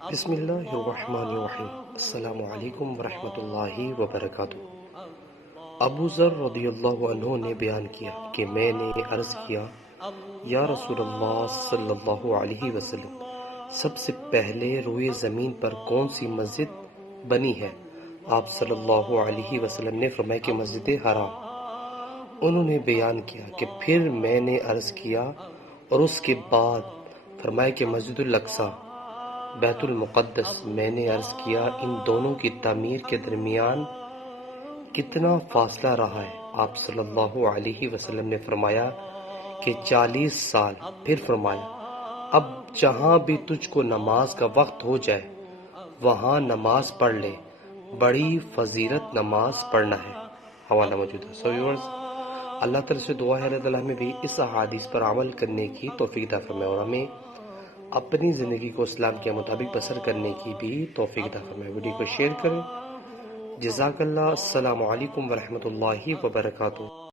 بسم اللہ الرحمن الرحیم۔ السلام علیکم ورحمۃ اللہ وبرکاتہ۔ ابو ذر رضی اللہ عنہ نے بیان کیا کہ میں نے عرض کیا، یا رسول اللہ صلی اللہ علیہ وسلم، سب سے پہلے روئے زمین پر کون سی مسجد بنی ہے؟ آپ صلی اللہ علیہ وسلم نے فرمایا کہ مسجد حرام۔ انہوں نے بیان کیا کہ پھر میں نے عرض کیا اور اس کے بعد فرمایا کہ مسجد الاقصی، بیت المقدس۔ میں نے عرض کیا ان دونوں کی تعمیر کے درمیان کتنا فاصلہ رہا ہے؟ آپ صلی اللہ علیہ وسلم نے فرمایا کہ 40 سال۔ پھر فرمایا اب جہاں بھی تجھ کو نماز کا وقت ہو جائے وہاں نماز پڑھ لے، بڑی فضیلت نماز پڑھنا ہے۔ حوالہ موجود ہے۔ سو ویورز، اللہ تعالیٰ سے دعا ہے اللہ تعالیٰ ہمیں بھی اس احادیث پر عمل کرنے کی توفیق عطا فرمائے اور ہمیں اپنی زندگی کو اسلام کے مطابق بسر کرنے کی بھی توفیق عطا فرمائے۔ ویڈیو کو شیئر کریں۔ جزاک اللہ۔ السلام علیکم ورحمۃ اللہ وبرکاتہ۔